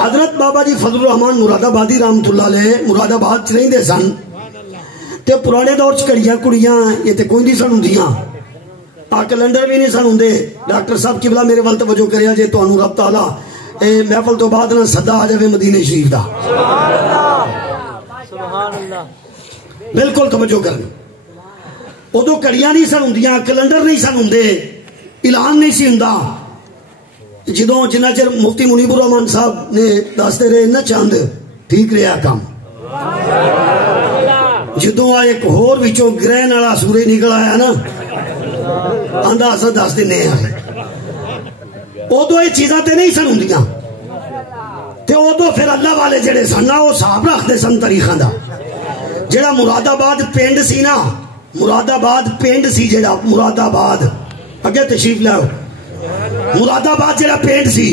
حضرت بابا جی فضل الرحمان مراد آبادی رحمت اللہ علیہ مراد آباد چ رہندے سن تے پرانے دور چ کڑیاں یہ تے کوئی نہیں سن ہوندیاں آ کیلنڈر بھی نہیں سن ہوندے. ڈاکٹر صاحب قبلہ میرے ول توجہ کریا جے تانوں رب تعالی اے محفل تو بعد نہ صدا آ جاوے مدینے شریف دا. سبحان اللہ. بالکل توجہ کرنا. ادو کڑیاں نہیں سن ہوندیاں کیلنڈر نہیں سن ہوندے اعلان نہیں سی ہوندا. جدوں جنہ چر مفتی منیب الرحمان صاحب نے دستے رہے نہ چاند ٹھیک رہا کام جدوں ایک ہور وچوں گرہن والا سورج نکل آیا نا آندا اساں دس دینے ہیں. ادو یہ چیزاں تے نہیں سن ہوندیاں تے ادو پھر اللہ والے جڑے سن وہ حساب رکھتے سن تاریخاں دا. جڑا مراد آباد پنڈ سی نا مراد آباد پنڈ سی جڑا مراد آباد اگے تشریف لاؤ مراد آباد جڑا پنڈ سی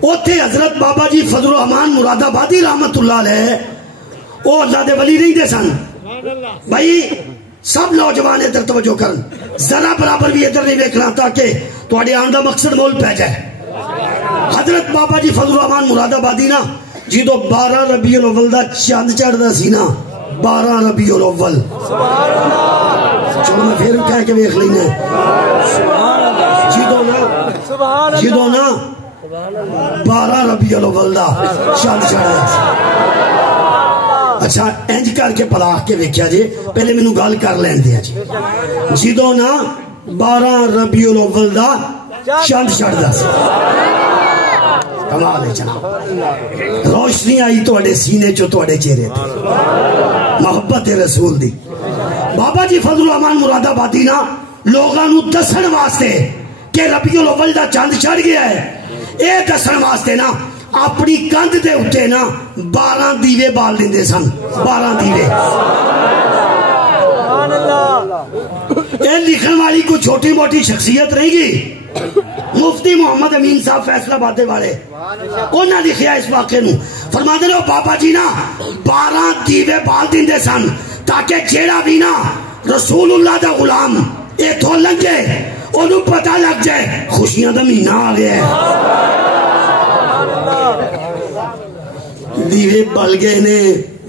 اوتھے حضرت بابا جی فضل الرحمان مراد آبادی رحمت اللہ علیہ او اللہ دے ولی نہیں دے سن. بھائی سب نوجوان ادھر توجہ کرن ذرا برابر بھی ادھر نہیں دیکھنا تاکہ تواڈے آن دا مقصد مول پہ جائے. حضرت بابا جی فضل الرحمان مراد آبادی نا جدو 12 ربیع الاول دا چاند چڑھدا سی نا 12 ربیع الاول چلو میں پھر کہہ کے ویکھ لینا جدو نا 12 ربیع الاول دا چاند چڑھدا سی. اچھا انج کر کے پلاح کے ویکھیا جی پہلے مینوں گل کر لین دیا جی. جدو نا 12 ربیع الاول دا چاند چڑھدا سی کمال ہے جناب. روشنی آئی تواڈے سینے چو تواڈے چہرے تے محبت رسول دی. بابا جی فضل الرحمان مراد آبادی نا لوگاں نو دسن واسطے کہ ربیع الاول دا چاند چڑھ گیا ہے اے دسن واسطے نا اپنی کندھ دے اٹھے نا 12 دیوے بال دیندے سن. 12 دیوے اے لکھن والی کوئی چھوٹی موٹی شخصیت رہی گی. مفتی محمد امین صاحب فیصلہ بادے والے انہاں لکھیا اس واقعے نو فرماندے نے بابا جی نا 12 دیوے بال دیندے سن تاکہ جیڑا بھی نا رسول اللہ دا غلام ایتھوں لنگے اونوں پتہ لگ جائے خوشیاں دا مہینہ آ گیا ہے. دیوے بل گئے نے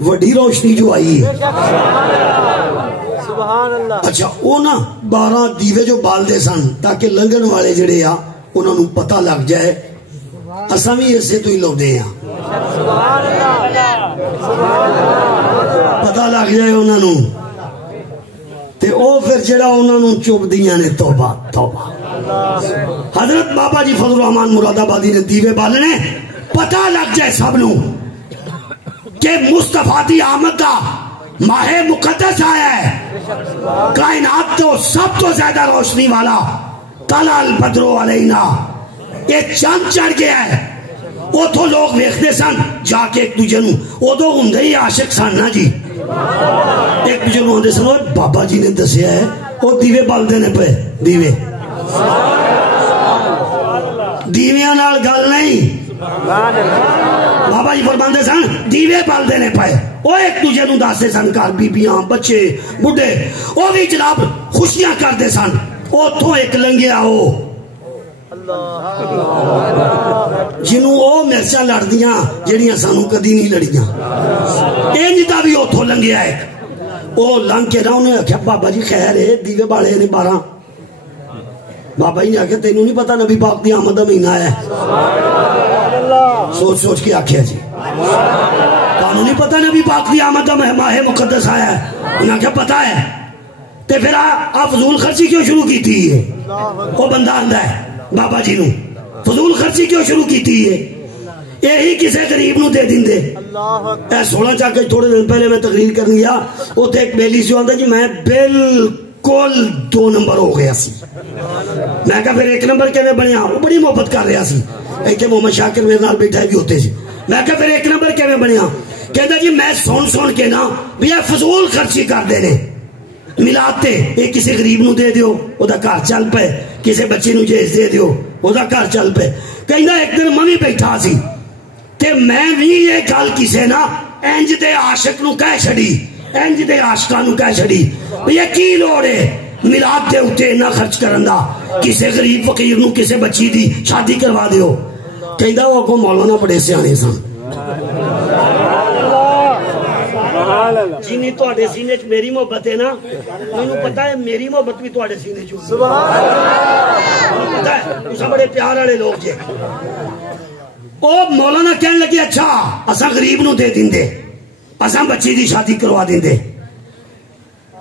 وڈی روشنی جو آئی ہے. اچھا وہ نا 12 دیوے جو بال دے سن تاکہ لنگن والے جڑے آ انہوں نے پتہ لگ جائے اساں بھی اسے تو ہی لوٹے ہیں پتہ لگ جائے انہوں نے تے او پھر جڑا انہوں نے چوب دیاں نے توبہ توبہ. حضرت بابا جی فضل الرحمان مراد آبادی نے دیوے بالنے پتہ لگ جائے سب نو کہ مصطفیٰ دی آمد دا ماہ مقدس آیا ہے. کائنات تو سب تو زیادہ روشنی والا طلع البدر علینا یہ چاند چڑھ گیا ہے. وہ تو لوگ ویکھدے سن جا کے ایک دوجے نو ادو ہوندے ہی عاشق سن نا جی ایک دوجے نو ہوندے سن بابا جی نے دسیا ہے وہ دیوے بلدے نے پے دیوے دیویاں نال گل نہیں. بابا جی فرماندے سن دیوے بلدے نے پے وہ ایک دوجے نو دسدے سن گھر بیبیاں بچے بڈھے وہ بھی جناب خوشیاں کردے سن. اوتھوں ایک لنگیا وہ جنوں او مرچاں لڑدیاں جڑیاں سانو کدی نہیں لڑیاں انج دا بھی اوتھوں لنگیا ایک او لنگ کے نہ انہیں آخیا بابا جی خیر ہے دیوے بالے نے 12. بابا جی نے آخیا تینوں نہیں پتا نبی پاک دی آمد دا مہینہ ہے. سوچ سوچ کے آخیا جی تانوں نہیں پتا نبی پاک دی آمد دا ماہ مقدس آیا ہے. انہیں آخیا پتا ہے تے پھر آپ فضول خرچی کیوں شروع کی تھی ہے. وہ بندہ آندا ہے بابا جی نو فضول خرچی کیوں شروع کی تھی ہے یہی کسے غریب نو دے دیں دے. اے 16 چاہ کے تھوڑے دن پہلے میں تقریر کرنے گیا اوتھے ایک بیلی سے آندا جی میں بالکل 2 نمبر ہو گیا سی. میں کہا پھر 1 نمبر کیویں بنیا وہ بڑی محبت کر رہا سی. ایتھے محمد شاکر میرے نال بیٹھا بھی ہوتے سی. میں کہا پھر 1 نمبر کیویں بنیا کہندا جی میں سن کے نا بھی اے فضول خرچی کردے نے ملاتے یہ کسی غریب نو دے دیو او دا گھر چل پے کسی بچے نو جیز دے دیو او دا گھر چل پے. کہندا ایک دن میں بھی بیٹھا سی تے میں بھی یہ گل کسے نا انج دے عاشق نو کہہ چھڑی انج دے عاشقاں نو کہہ چھڑی یہ کی لوڑ ہے میلاد دے اوتے اتنا خرچ کرن دا کسے غریب فقیر نو کسے بچی دی شادی کروا دیو. کہندا وہ اگوں مولانا بڑے سیانے سن جنی تواڈے سینے چ میری محبت ہے نا مینوں پتہ ہے میری محبت بھی تواڈے سینے چ سبحان اللہ پتہ ہے تساں بڑے پیار والے لوگ جے او مولانا کہن لگے اچھا اساں غریب نو دے دیندے اساں بچی دی شادی کروا دیندے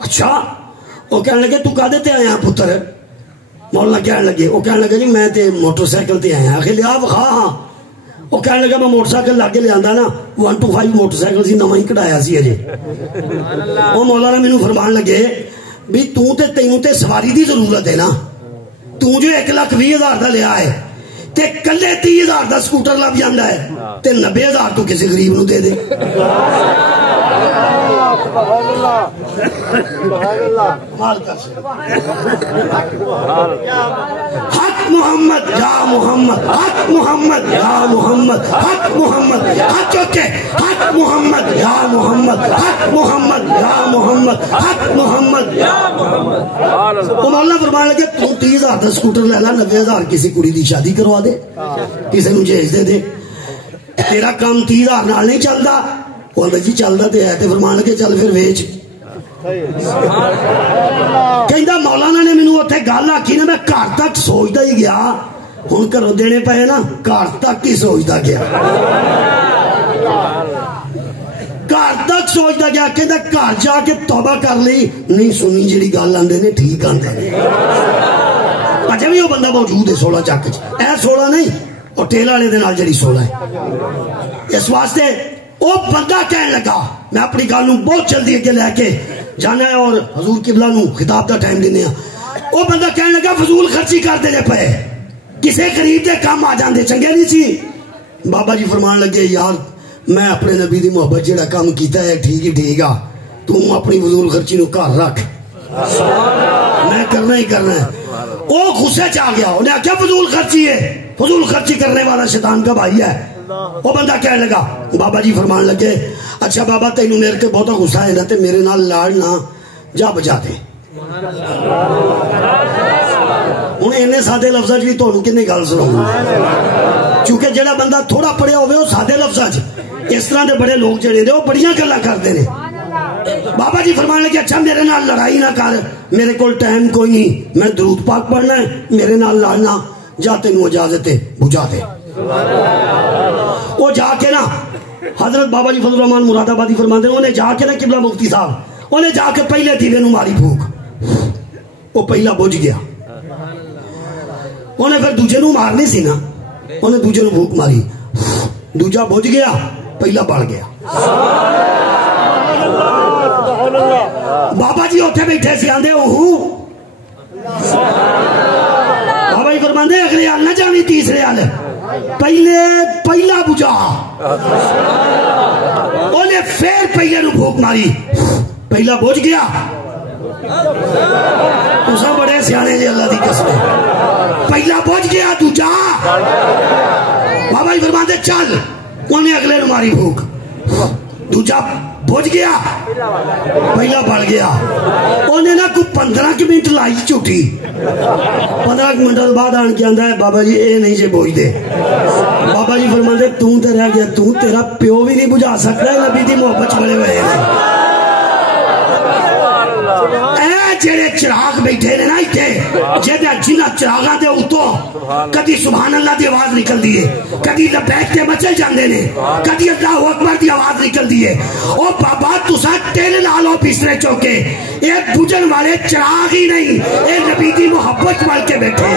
اچھا وہ کہنے لگے تو کہہ دیتے آیا پتر مولانا کہنے لگے وہ کہنے لگے جی میں تے موٹر سائیکل تے آیا آخر لیا ہاں وہ کہنے لگا میں موٹر سائیکل لاگے لے آندا نا 125 موٹر سائیکل سی نواں ہی کਢਾیا سی اجے وہ مولانا مینوں فرمان لگے بھی تینوں تے سواری دی ضرورت ہے نا تو جو 1,20,000 دا لیا ہے تے کلے 30,000 دا سکوٹر لب جاندا ہے تے 90,000 تو کسی غریب نو دے دے حق محمد یا محمد حق محمد یا محمد حق محمد حق چوکے حق محمد یا محمد حق محمد یا محمد حق محمد یا محمد وہ مولانا فرمانے لگے تو 30,000 دا سکوٹر لے لا 90,000 کسی کڑی دی شادی کروا دے کسی نو جہیز دے دے تیرا کام 30,000 نال نہیں چلدا وہ جی چلدا تے ہے تے فرمان لگے چل پھر ویچ کہندا مولانا نے مینوں اوتھے گل آکھی نا میں گھر تک سوچدا ہی گیا ہن گھروں دینے پئے نا گھر تک ہی سوچدا گیا گھر تک سوچدا گیا کہندا گھر جا کے توبہ کر لی نہیں سنی جڑی گل آندے نے ٹھیک آندے نے اجے بھی وہ بندہ موجود ہے 16 چک چ اے 16 نہیں وہ ٹیل والے دے نال جڑی 16 ہے اس واسطے وہ بندہ کہنے لگا میں اپنی گل نو بہت جلدی اگے لے کے جانا ہے اور حضور قبلہ نو خطاب دا ٹائم دینے ہیں وہ بندہ کہنے لگا فضول خرچی کر دے پے کسے قریب دے کام آ جاندے چنگے نہیں سی بابا جی فرمان لگے یار میں اپنے نبی دی محبت جڑا کام کیتا ہے ٹھیک ہی ٹھیک آ تو اپنی فضول خرچی نو گھر رکھ میں کرنا ہی کرنا ہے وہ غصے چ آ گیا انہیں آخیا فضول خرچی ہے فضول خرچی کرنے والا شیطان کا بھائی ہے وہ بندہ کہنے لگا بابا جی فرمان لگے اچھا بابا تینوں میرے تے بہت غصہ ہے نا تے میرے نال لاڑ نہ جا بجا دے ہوں اینے سادے لفظ بھی تمہیں کن گل سناؤں چونکہ جڑا بندہ تھوڑا پڑھیا ہوئے وہ سادے لفظ اس طرح دے بڑے لوگ جڑے دے وہ بڑیاں گلاں کرتے ہیں بابا جی فرمان لگے اچھا میرے نال لڑائی نہ کر میرے کول ٹائم کوئی نہیں میں درود پاک پڑھنا ہے میرے نال لڑنا جا تینوں اجازت ہے بجا دے وہ جا کے نا حضرت بابا جی فضل الرحمان مراد آبادی فرماتے ہیں انہیں جا کے نا قبلہ مفتی صاحب انہیں جا کے پہلے دیوے نو ماری پھوک وہ پہلا بجھ گیا انہیں پھر دوجے نو مارنی سی نا انہیں دوجے نو پھوک ماری دوجا بجھ گیا پہلا بڑھ گیا بابا جی اوتھے بیٹھے سی آندے ہوں بابا جی فرماندے اگلے حال نہ جانی تیسرے حال پہلا بجا انہیں پھر پہلے نو پھوک ماری پہلا بجھ گیا تساں بڑے سیانے جی اللہ دی قسم پہلا بجھ گیا دوجا بابا جی فرماندے چل انہیں اگلے نو ماری پھوک دوجا بجھ گیا پہلا بڑھ گیا انہیں نا کوئی 15 منٹ لائی چوٹی 15 منٹ بعد آن کے آندا ہے بابا جی اے نہیں جے بوجھ دے بابا جی فرماندے تو تے رہ گیا تو تیرا پیو بھی نہیں بجھا سکتا ہے نبی دی محبت بڑے ہوئے ہیں اے جڑے چراغ بیٹھے نے نا ایتھے جنہ چراغاں دے اوتوں کدی سبحان اللہ دی آواز نکلدی ہے کدی لبیک تے مچل جاندے نے کدی اللہ اکبر دی آواز نکلدی ہے او بابا تساں تیل لا لو بسترے چوکے اے بجھن والے چراغ ہی نہیں اے نبی دی محبت مل کے بیٹھے